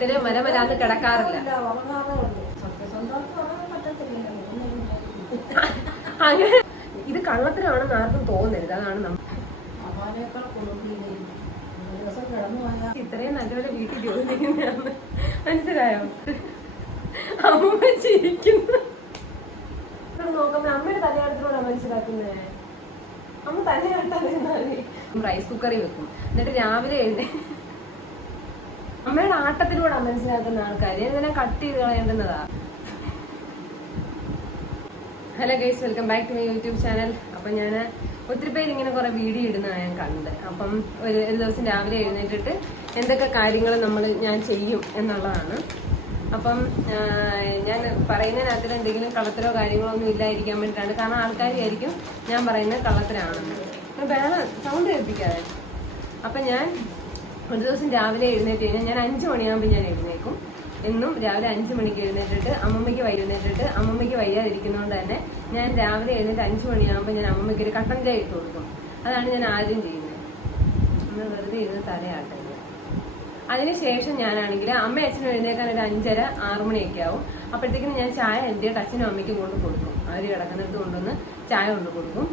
കട്ടിൽ കിടക്കാറില്ല. ഉള്ളൂ സത്യസന്ധമായിട്ട് ഉറങ്ങാൻ അങ്ങനെ ഇത് കള്ളത്തിലാണെന്ന് ആർക്കും തോന്നരുത്. അതാണ് നമ്മൾ ഇത്രയും നല്ലപോലെ വീട്ടിൽ ജോലി ചെയ്യുന്നതാണ്. മനസ്സിലായോ? അമ്മ ചിരിക്കുന്നു. നോക്കുമ്പോ അമ്മയുടെ തലയാടത്തിലൂടെ മനസ്സിലാക്കുന്നേ. അമ്മ തലയാട്ടാതെ റൈസ് കുക്കറി വെക്കും. എന്നിട്ട് രാവിലെ എഴുന്നേ അമ്മയുടെ ആട്ടത്തിലൂടെ മനസ്സിലാക്കുന്ന ആൾക്കാർ ഇതിനെ കട്ട് ചെയ്ത് കളയേണ്ടുന്നതാ. Hello guys welcome back to my YouTube channel അപ്പം ഞാൻ ഒത്തിരി പേര് ഇങ്ങനെ കുറേ വീഡിയോ ഇടുന്ന ഞാൻ കണ്ടത്. അപ്പം ഒരു ഒരു ദിവസം രാവിലെ എഴുന്നേറ്റിട്ട് എന്തൊക്കെ കാര്യങ്ങൾ നമ്മൾ ഞാൻ ചെയ്യും എന്നുള്ളതാണ്. അപ്പം ഞാൻ പറയുന്നതിനകത്തിൽ എന്തെങ്കിലും കള്ളത്തരോ കാര്യങ്ങളോ ഒന്നും ഇല്ലായിരിക്കാൻ വേണ്ടിയിട്ടാണ്. കാരണം ആൾക്കാർ വിചാരിക്കും ഞാൻ പറയുന്നത് കള്ളത്തരാണെന്ന്. വേണം സൗണ്ട് കേൾപ്പിക്കാതെ. അപ്പം ഞാൻ ഒരു ദിവസം രാവിലെ എഴുന്നേറ്റ് കഴിഞ്ഞാൽ ഞാൻ അഞ്ച് മണിയാകുമ്പോൾ ഞാൻ എഴുന്നേക്കും എന്നും രാവിലെ അഞ്ച് മണിക്ക് എഴുന്നേറ്റിട്ട് അമ്മമ്മയ്ക്ക് വൈകുന്നേറ്റിട്ട് അമ്മമ്മയ്ക്ക് വയ്യാതിരിക്കുന്നതുകൊണ്ട് തന്നെ ഞാൻ രാവിലെ എഴുന്നേറ്റ് അഞ്ച് മണിയാകുമ്പോൾ ഞാൻ അമ്മമ്മയ്ക്ക് ഒരു കട്ടൻ ചായ ഇട്ട് കൊടുക്കും. അതാണ് ഞാൻ ആദ്യം ചെയ്യുന്നത്. നമ്മൾ വെറുതെ ഇരുന്ന് തലയാട്ടില്ല അതിനുശേഷം ഞാനാണെങ്കിൽ അമ്മ അച്ഛനും എഴുന്നേക്കാൻ ഒരു അഞ്ചര ആറു മണിയൊക്കെ ആവും. അപ്പോഴത്തേക്കും ഞാൻ ചായ എന്റെ അച്ഛനും അമ്മയ്ക്കും കൊണ്ട് കൊടുക്കും. അവർ കിടക്കുന്നിടത്ത് കൊണ്ടുവന്ന് ചായ കൊണ്ട് കൊടുക്കും.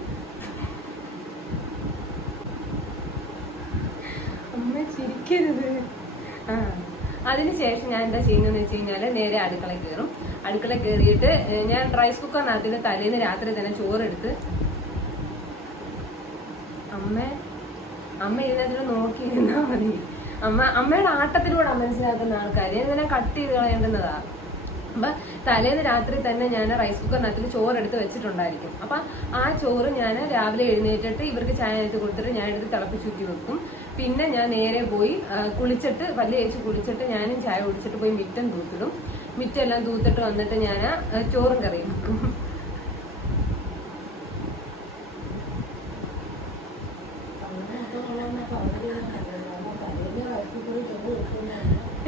അമ്മ ചിരിക്കരുത്. ആ. അതിനുശേഷം ഞാൻ എന്താ ചെയ്യുന്നതെന്ന് വെച്ച് കഴിഞ്ഞാൽ നേരെ അടുക്കള കയറും. അടുക്കള കയറിയിട്ട് ഞാൻ റൈസ് കുക്കറിനകത്തിൽ തലേന്ന് രാത്രി തന്നെ ചോറെടുത്ത് അമ്മ അമ്മ ഇതിനകത്ത് നോക്കിയിരുന്നാൽ മതി. അമ്മ അമ്മയുടെ ആട്ടത്തിലൂടെ മനസ്സിലാക്കുന്ന ആൾക്കാർ ഇതിനെ കട്ട് ചെയ്ത് കളയേണ്ടുന്നതാ. അപ്പൊ തലേന്ന് രാത്രി തന്നെ ഞാൻ റൈസ് കുക്കറിനകത്തിൽ ചോറ് എടുത്ത് വെച്ചിട്ടുണ്ടായിരിക്കും. അപ്പൊ ആ ചോറ് ഞാൻ രാവിലെ എഴുന്നേറ്റിട്ട് ഇവർക്ക് ചായ എടുത്ത് കൊടുത്തിട്ട് ഞാൻ എടുത്ത് തിളപ്പിച്ചൂറ്റി വെക്കും. പിന്നെ ഞാൻ നേരെ പോയി കുളിച്ചിട്ട് പല്ല് തേച്ച് കുളിച്ചിട്ട് ഞാനും ചായ കുടിച്ചിട്ട് പോയി മിറ്റം തൂത്തിടും. മിറ്റം എല്ലാം തൂത്തിട്ട് വന്നിട്ട് ഞാൻ ചോറും കറിയും. വെക്കും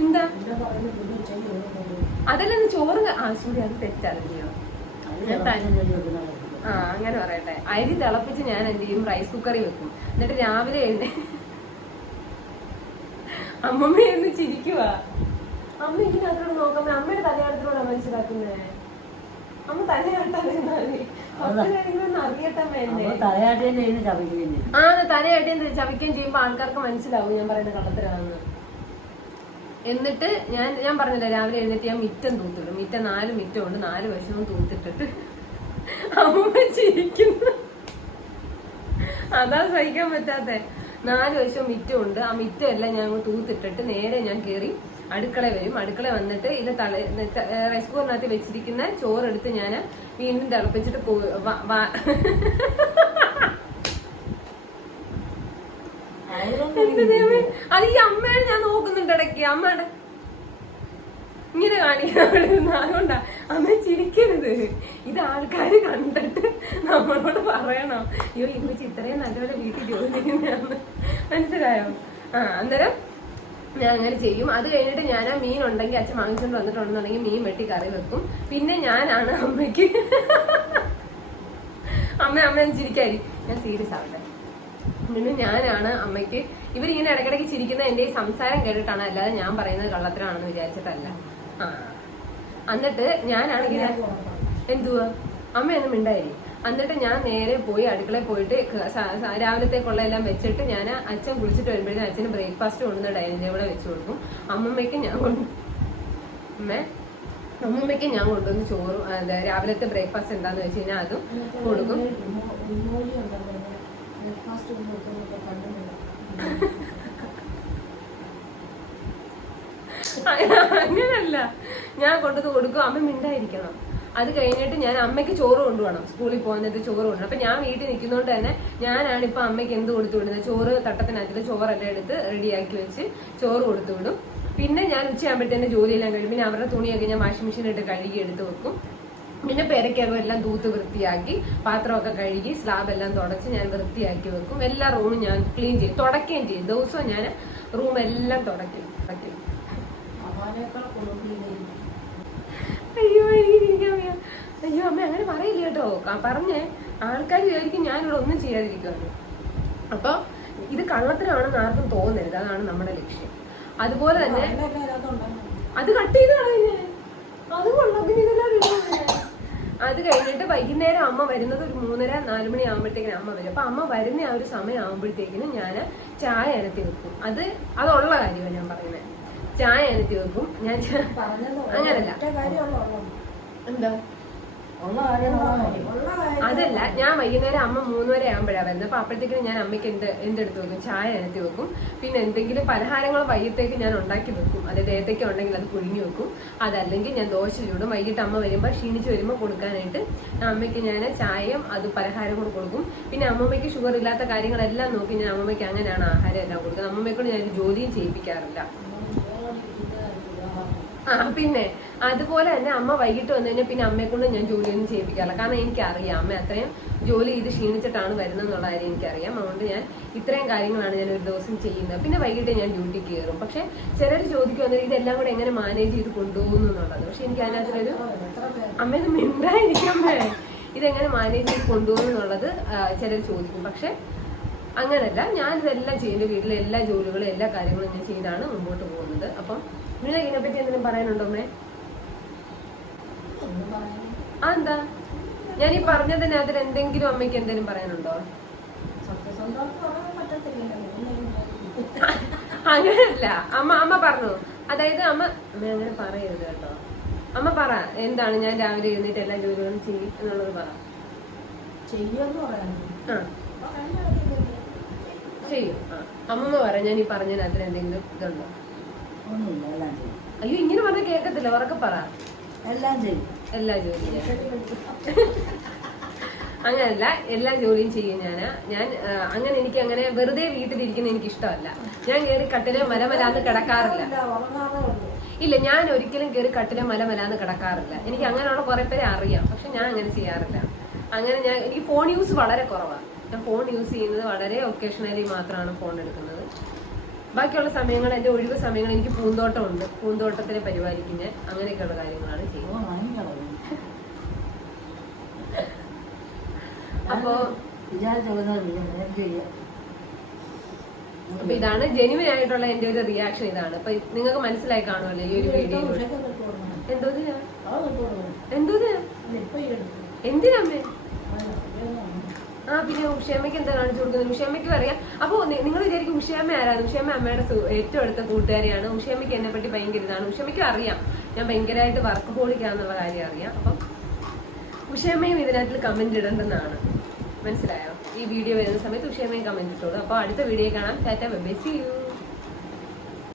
എന്താ? അതല്ലെന്ന് ചോറ് ആ സൂര്യ അത് തെറ്റാറില്ലയോ ആ അങ്ങനെ പറയട്ടെ. അരി തിളപ്പിച്ച് ഞാൻ എന്ത് ചെയ്യും? റൈസ് കുക്കറി വെക്കും. എന്നിട്ട് രാവിലെ എഴുന്നേ അമ്മമ്മ എന്ന് ചിരിക്കുക അമ്മ ഇങ്ങനെ അതിനോട് നോക്കുമ്പോ അമ്മയുടെ തലയാടത്തിലൂടെ മനസ്സിലാക്കുന്നേ? അമ്മ തലയാട്ടാതെ അറിയട്ടെ എന്നെ അപ്പോൾ തലയാട്ടിയും ചെയ്യുന്ന ചവിക്കുകയും ആ തലയാട്ടിയും ചവിക്കുകയും ചെയ്യുമ്പോ ആൾക്കാർക്ക് മനസ്സിലാവും ഞാൻ പറയുന്ന കള്ളത്തരാന്ന് എന്നിട്ട് ഞാൻ ഞാൻ പറഞ്ഞില്ല രാവിലെ എഴുന്നേറ്റ് ഞാൻ മിറ്റം തൂത്തിടും. മിറ്റം നാല് മിറ്റം ഉണ്ട് നാല് വശവും തൂത്തിട്ടിട്ട് അമ്മ ചിരിക്കുന്നു. അതാ സഹിക്കാൻ പറ്റാത്തെ. നാല് വശവും മിറ്റം ഉണ്ട് ആ മിറ്റം എല്ലാം ഞാൻ തൂത്തിട്ടിട്ട് നേരെ ഞാൻ കയറി അടുക്കള വരും. അടുക്കള വന്നിട്ട് ഇത് തല റൈസ് കുക്കറിനകത്ത് വെച്ചിരിക്കുന്ന ചോറെടുത്ത് ഞാൻ വീണ്ടും തിളപ്പിച്ചിട്ട് പോ- എന്ത്? അത് ഈ അമ്മയാണ് ഞാൻ നോക്കുന്നുണ്ട് ഇടയ്ക്ക്. അമ്മയുടെ ഇങ്ങനെ കാണിക്കുന്ന അതുകൊണ്ടാ അമ്മ ചിരിക്കരുത്. ഇത് ആൾക്കാർ കണ്ടിട്ട് നമ്മളോട് പറയണം. അയ്യോ ഇമ്മച്ചി ഇത്രയും നല്ലപോലെ വീട്ടിൽ ജോലി ചെയ്യുന്നതാണ്. മനസ്സിലായോ? ആ അന്നേരം ഞാൻ അങ്ങനെ ചെയ്യും. അത് കഴിഞ്ഞിട്ട് ഞാൻ ആ മീൻ ഉണ്ടെങ്കിൽ അച്ഛൻ വാങ്ങിച്ചുകൊണ്ട് വന്നിട്ടുണ്ടെന്നുണ്ടെങ്കിൽ മീൻ വെട്ടി കറി വെക്കും. പിന്നെ ഞാനാണ് അമ്മയ്ക്ക് അമ്മ അമ്മ ചിരിക്കാരി. ഞാൻ സീരിയസ് ആവട്ടെ. പിന്നെ ഞാനാണ് അമ്മയ്ക്ക്. ഇവരിങ്ങനെ ഇടയ്ക്കിടയ്ക്ക് ചിരിക്കുന്ന എന്റെ ഈ സംസാരം കേട്ടിട്ടാണ് അല്ലാതെ ഞാൻ പറയുന്നത് കള്ളത്തരാണെന്ന് വിചാരിച്ചിട്ടല്ല. ആ. എന്നിട്ട് ഞാനാണെങ്കിൽ എന്തുവാ? അമ്മയൊന്നും മിണ്ടായി. എന്നിട്ട് ഞാൻ നേരെ പോയി അടുക്കളയിൽ പോയിട്ട് രാവിലത്തെ രാവിലത്തേക്കുള്ള എല്ലാം വെച്ചിട്ട് ഞാൻ അച്ഛൻ കുളിച്ചിട്ട് വരുമ്പോഴത്തേക്കും അച്ഛന് ബ്രേക്ക്ഫാസ്റ്റ് കൊണ്ടുവന്ന് ഡൈനിങ് ടേബിളിൽ വെച്ച് കൊടുക്കും. അമ്മമ്മയ്ക്ക് ഞാൻ കൊണ്ടു അമ്മേ അമ്മമ്മയ്ക്ക് ഞാൻ കൊണ്ടുവന്ന് ചോറും രാവിലത്തെ ബ്രേക്ക്ഫാസ്റ്റ് എന്താന്ന് വെച്ച് കഴിഞ്ഞാൽ അതും കൊടുക്കും. അങ്ങനല്ല. ഞാൻ കൊണ്ടുവന്ന് കൊടുക്കും. അമ്മ മിണ്ടായിരിക്കണം. അത് കഴിഞ്ഞിട്ട് ഞാൻ അമ്മയ്ക്ക് ചോറ് കൊണ്ടുപോകണം. സ്കൂളിൽ പോകുന്നത് ചോറ് കൊണ്ടുപോകണം. അപ്പൊ ഞാൻ വീട്ടിൽ നിൽക്കുന്നതുകൊണ്ട് തന്നെ ഞാനാണ് ഇപ്പൊ അമ്മയ്ക്ക് എന്ത് കൊടുത്തു വിടുന്നത്? ചോറ് തട്ടത്തിനകത്ത് ചോറെല്ലാം എടുത്ത് റെഡിയാക്കി വെച്ച് ചോറ് കൊടുത്തു വിടും. പിന്നെ ഞാൻ ഉച്ചയാകുമ്പോഴത്തേന് ജോലിയെല്ലാം കഴിയും പിന്നെ അവരുടെ തുണിയൊക്കെ ഞാൻ വാഷിംഗ് മെഷീനിട്ട് കഴുകി എടുത്ത് വെക്കും. പിന്നെ പെരക്കകം എല്ലാം തൂത്ത് വൃത്തിയാക്കി പാത്രമൊക്കെ കഴുകി സ്ലാബ് എല്ലാം തുടച്ച് ഞാൻ വൃത്തിയാക്കി വെക്കും. എല്ലാ റൂമും ഞാൻ ക്ലീൻ ചെയ്യും. തുടക്കുകയും ചെയ്യും. ദിവസവും ഞാൻ റൂം എല്ലാം തുടയ്ക്കും. അയ്യോ എനിക്ക് ചിരിക്കാൻ അയ്യോ അമ്മ അങ്ങനെ പറയില്ല കേട്ടോ. പറഞ്ഞേ ആൾക്കാർ വിചാരിക്കും ഞാനിവിടെ ഒന്നും ചെയ്യാതിരിക്കുവാണ് അപ്പൊ ഇത് കള്ളത്തിലാണെന്ന് ആർക്കും തോന്നരുത്. അതാണ് നമ്മുടെ ലക്ഷ്യം. അതുപോലെ തന്നെ അത് കട്ട് ചെയ്ത് അത് അത് കഴിഞ്ഞിട്ട് വൈകുന്നേരം അമ്മ വരുന്നത് ഒരു മൂന്നര നാല് മണി ആകുമ്പോഴത്തേക്കിനും അമ്മ വരും. അപ്പൊ അമ്മ വരുന്ന ആ ഒരു സമയം ആകുമ്പോഴത്തേക്കിനും ഞാൻ ചായ അനത്തി വെക്കും. അത് അതുള്ള കാര്യമാണ് ഞാൻ പറയുന്നത്. ചായ വെക്കും ഞാൻ അങ്ങനല്ല. എന്താ? അതല്ല ഞാൻ വൈകുന്നേരം അമ്മ മൂന്ന് വരെ ആകുമ്പോഴാണ് വരുന്നത് അപ്പൊ അപ്പോഴത്തേക്കും ഞാൻ അമ്മയ്ക്ക് എന്ത് എന്തെടുത്ത് വെക്കും? ചായ അനത്തി വെക്കും. പിന്നെ എന്തെങ്കിലും പലഹാരങ്ങൾ വൈകിട്ടേക്ക് ഞാൻ ഉണ്ടാക്കി വെക്കും. അതായത് ഏത്തയ്ക്ക ഉണ്ടെങ്കിൽ അത് പുഴുങ്ങി വെക്കും. അതല്ലെങ്കിൽ ഞാൻ ദോശ ചൂടും. വൈകിട്ട് അമ്മ വരുമ്പോൾ ക്ഷീണിച്ച് വരുമ്പോൾ കൊടുക്കാനായിട്ട് അമ്മയ്ക്ക് ഞാൻ ചായയും അത് പലഹാരം കൂടെ കൊടുക്കും. പിന്നെ അമ്മമ്മയ്ക്ക് ഷുഗർ ഇല്ലാത്ത കാര്യങ്ങളെല്ലാം നോക്കി ഞാൻ അമ്മമ്മയ്ക്ക് അങ്ങനെയാണ് ആഹാരം എല്ലാം കൊടുക്കുന്നത്. അമ്മമ്മയെ കൊണ്ട് ഞാൻ ജോലിയും ചെയ്യിപ്പിക്കാറില്ല. ആ പിന്നെ അതുപോലെ തന്നെ അമ്മ വൈകിട്ട് വന്നു കഴിഞ്ഞാൽ പിന്നെ അമ്മയെ കൊണ്ട് ഞാൻ ജോലിയൊന്നും ചെയ്യിപ്പിക്കാറില്ല. കാരണം എനിക്കറിയാം അമ്മ അത്രയും ജോലി ചെയ്ത് ക്ഷീണിച്ചിട്ടാണ് വരുന്നത് എന്നുള്ള കാര്യം എനിക്കറിയാം. അതുകൊണ്ട് ഞാൻ ഇത്രയും കാര്യങ്ങളാണ് ഞാൻ ഒരു ദിവസം ചെയ്യുന്നത്. പിന്നെ വൈകിട്ട് ഞാൻ ഡ്യൂട്ടി കയറും. പക്ഷെ ചിലർ ചോദിക്കുമെന്നത് ഇതെല്ലാം കൂടെ എങ്ങനെ മാനേജ് ചെയ്ത് കൊണ്ടുപോകുന്നു എന്നുള്ളത് പക്ഷെ എനിക്ക് അതിനകത്തൊരു അമ്മേന്ന് മിണ്ടായിരിക്കമ്മേ ഇതെങ്ങനെ മാനേജ് ചെയ്ത് കൊണ്ടുപോകുന്നു എന്നുള്ളത് ചിലർ ചോദിക്കും. പക്ഷെ അങ്ങനല്ല ഞാൻ ഇതെല്ലാം ചെയ്യുന്ന വീട്ടിലെ എല്ലാ ജോലികളും എല്ലാ കാര്യങ്ങളും ഞാൻ ചെയ്താണ് മുമ്പോട്ട് പോകുന്നത്. അപ്പം നിങ്ങൾ ഇതിനെപ്പറ്റി എന്തെങ്കിലും പറയാനുണ്ടോ അമ്മേ? ആ എന്താ ഞാൻ ഈ പറഞ്ഞതിനകത്തിൽ എന്തെങ്കിലും അമ്മയ്ക്ക് എന്തെങ്കിലും പറയാനുണ്ടോ? അങ്ങനല്ല അമ്മ അമ്മ പറഞ്ഞു. അതായത് അമ്മ അമ്മ അങ്ങനെ പറയരുത് കേട്ടോ. അമ്മ പറ എന്താണ് ഞാൻ രാവിലെ എഴുന്നേറ്റ് എല്ലാ ജോലികളും ചെയ്യും എന്നുള്ളത് പറ. ചെയ്യുമെന്ന് പറയാൻ ആ. ചെയ്യും. ആ അമ്മമ്മ പറ ഞാൻ ഈ പറഞ്ഞതിനകത്തിൽ എന്തെങ്കിലും ഇതുണ്ടോ? ഒന്നുമില്ല എല്ലാം ചെയ്യും. അയ്യോ ഇങ്ങനെ പറഞ്ഞ കേൾക്കത്തില്ല ഉറക്കെ പറ. എല്ലാം ചെയ്യും. എല്ലാ ജോലിയും അങ്ങനല്ല എല്ലാ ജോലിയും ചെയ്യും ഞാൻ ഞാൻ അങ്ങനെ എനിക്ക് അങ്ങനെ വെറുതെ വീട്ടിലിരിക്കുന്ന എനിക്ക് ഇഷ്ടമല്ല ഞാൻ കയറി കട്ടിലെ മലമലാന്ന് കിടക്കാറില്ല. ഇല്ല, ഇല്ല ഞാൻ ഒരിക്കലും കയറി കട്ടിലെ മലമലാന്ന് കിടക്കാറില്ല. എനിക്ക് അങ്ങനെയുള്ള കുറെ പേരെ അറിയാം പക്ഷെ ഞാൻ അങ്ങനെ ചെയ്യാറില്ല. അങ്ങനെ ഞാൻ എനിക്ക് ഫോൺ യൂസ് വളരെ കുറവാണ് ഞാൻ ഫോൺ യൂസ് ചെയ്യുന്നത് വളരെ ഒക്കേഷണലി മാത്രമാണ് ഫോൺ എടുക്കുന്നത്. ബാക്കിയുള്ള സമയങ്ങൾ എന്റെ ഒഴിവ് സമയങ്ങൾ എനിക്ക് പൂന്തോട്ടമുണ്ട്. പൂന്തോട്ടത്തിനെ പരിപാലിക്കുന്ന അങ്ങനെയൊക്കെയുള്ള കാര്യങ്ങളാണ് ചെയ്യുന്നത്. അപ്പോ ഇതാണ് ജെനുവിൻ ആയിട്ടുള്ള എന്റെ ഒരു റിയാക്ഷൻ ഇതാണ്. അപ്പൊ നിങ്ങൾക്ക് മനസ്സിലായി കാണുമല്ലോ ഈ ഒരു വീഡിയോ എന്തോ ഉച്ചയ്ക്ക് എന്തിനാ കൊടുക്കണം. ആ പിന്നെ ഉഷയമ്മയ്ക്ക് എന്താ കാണിച്ചു കൊടുക്കുന്നത്? ഉഷയമ്മയ്ക്ക് പറയാം. അപ്പോൾ നിങ്ങൾ വിചാരിക്കും ഉഷയമ്മ ആരാണ്? ഉഷയമ്മ അമ്മയുടെ ഏറ്റവും അടുത്ത കൂട്ടുകാരിയാണ്. ഉഷയമ്മയ്ക്ക് എന്നെ പറ്റി ഭയങ്കര ഇതാണ്. ഉഷയമ്മയ്ക്കും അറിയാം. ഞാൻ ഭയങ്കരമായിട്ട് വർക്ക് ഹോളിക്കാന്നുള്ള കാര്യം അറിയാം. അപ്പം ഉഷയമ്മയും ഇതിനകത്ത് കമന്റ് ഇടേണ്ടെന്നാണ്. മനസ്സിലായോ? ഈ വീഡിയോ വരുന്ന സമയത്ത് ഉഷയമ്മയും കമന്റ് ഇട്ടോളൂ. അപ്പോൾ അടുത്ത വീഡിയോ കാണാം. Tata by C U